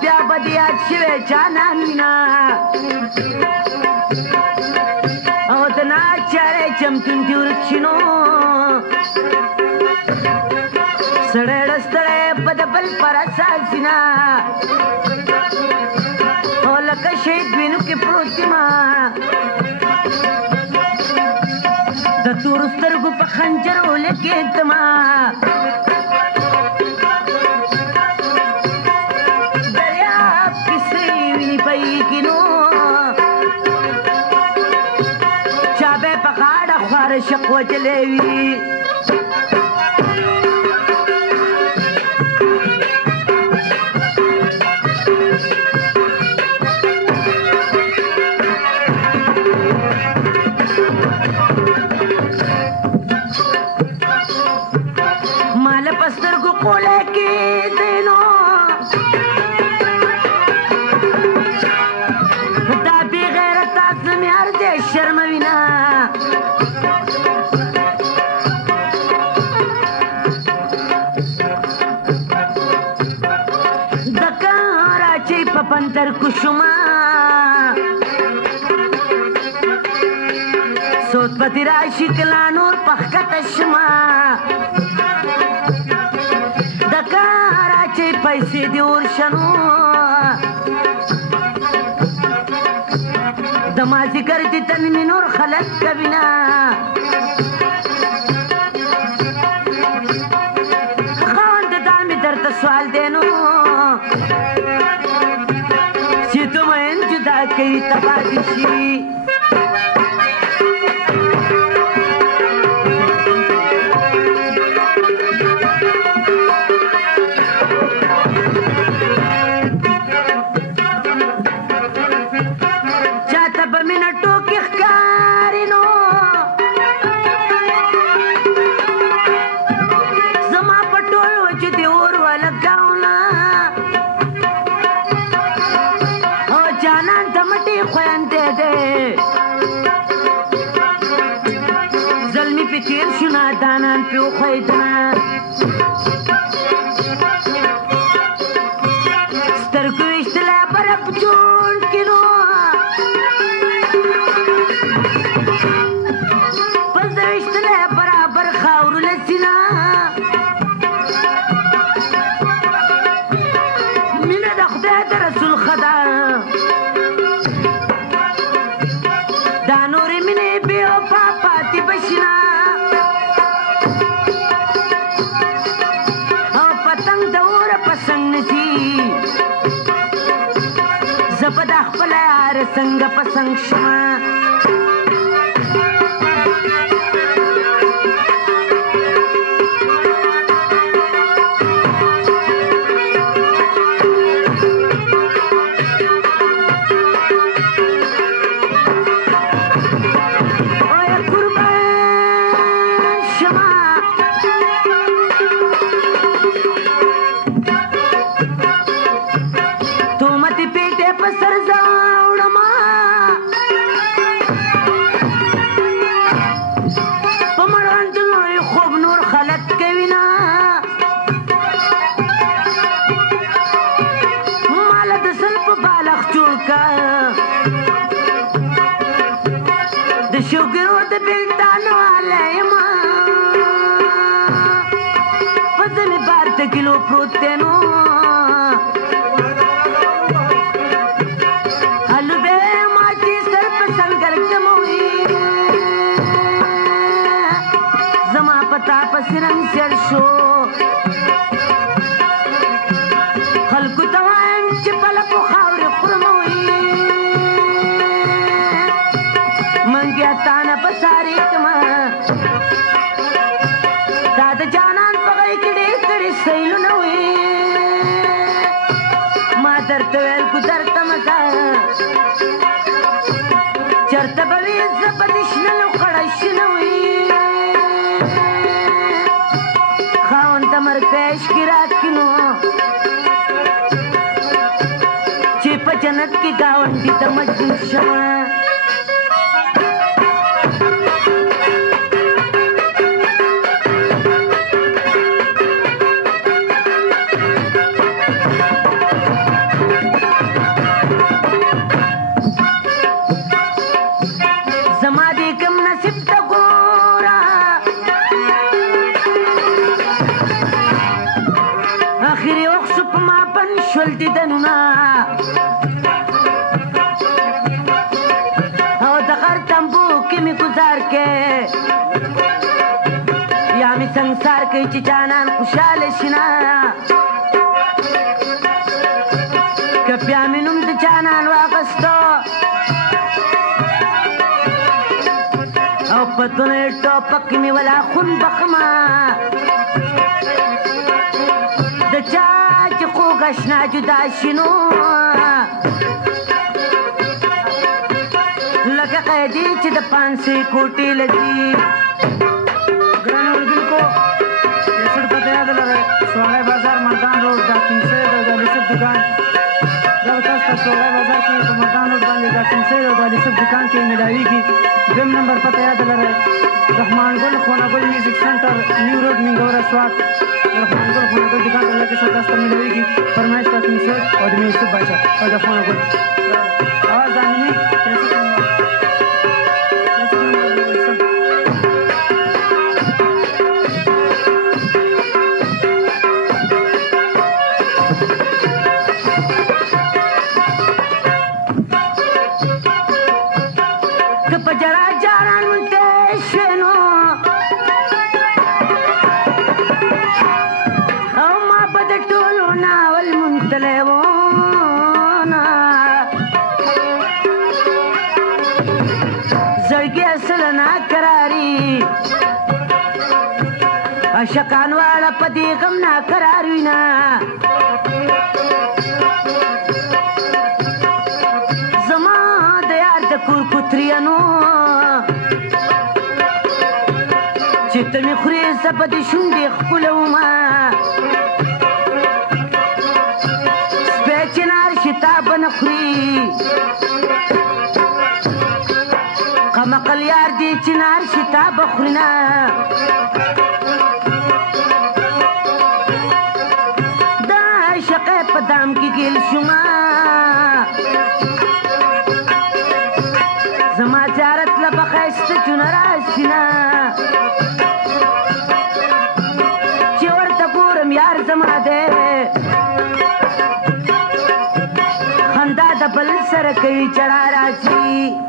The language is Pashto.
بیا بدیات شوی جانان مینا او دنا چاره چمتون جورک شنو سړی ډستړی په د بل پر اساسینا او لکه شهید وینو کې پروت ما د تورو سترګو په خنجر ولګېد ما شق وجلوي مال پستر کو کوله کې دینو دا بی غیرت اعظم یار دې شرموینا پنتر کشما سوت پتی راشی کلا نور پخکت شما دکارا چی پیسی دیور شنو دمازی کرتی تنمی نور خلق کبینا خواند دامی در تسوال دینو کئی تبادشی چاہتا بمنٹو کی خکاری نو زما پٹول وچ دیور ولگاونا زلمی پی تیر شنا دانان پیو خویدنا سترکو اشتلا برب جوڑ کنو پس دو اشتلا برابر خاورو لسینا مینا دا خدای دا رسول خدا دانوری منی بیو پاپاتی بشنا او پتنگ دور پسنگ نسی زبد اخبال یار سنگ پسنگ شما په سر ځوړما په مړوندونو یې خوب نور خلک کوي نه ماله د سل په بالغ جوړ که د شوګرو د بېلتانو والی یمه په زمې بار ته کیلو پروت دی نو پتا پسرن سر شو خلکو ته وایم چې پلکو خاورې خورموي منګیا تانه په سارې کمه دا د جانان په غی کې ډېر کړي سیلونه وي ما درته ویل کو درته مزه چرته به وي زه به دې شنلو خړه شنه وي مرکش کی رات کی نو چې په جنت کې گاونډي ته مجبور شمه زما دې کم نصیب ته ګوره آخری وخت شو په ما بند شول دیدنونه او د غر تمبو کې مې ګزار کې یا مې سنګسار کوي چې جانان خوشحاله شي نه که بیا مې نوم د جانان واخیستو او په دونه ټوپک کې مې ولا خون بخمه د چا چې خوږ اشنا جدا شي نو لکه قیدي چې د 500 کوټې لګي ګرانو اورېدونکو کیسټ پته یاد لرئ سوړی بازار مردان روډ دا کیمسۍ د یوسف دکان دا به تاسو ته سوړی بازار کې په مردان روډ باندې دا کیمسۍ د یوسف دکان کې میلاویږي دویم نمبر پته یاد لرئ رحمان ګل خونه ګل میوزیک سنټر نیو روډ منګورا سوات رحمان ګل خونه ګل دکان ته لکه څه تاسو ته میلاویږي فرمایش دا کیمسۍ او د یوسف باچا او د خونه ګل اواز دامنې شکان والا پدی غم نا قرار وینا زما د یار د کور کوتریانو چې ته مې خورې زه به دې شونډې ښکلومه سپی چې نار شي تا به نه خوري قمقل یار دې چې نار شي تا به خوري نه په دام کې ګیل شوما زما زیارت له به ښایسته چونه راشي نه چې ورته ګورم یار زما دی خندا د بل سره کوي چړا راځي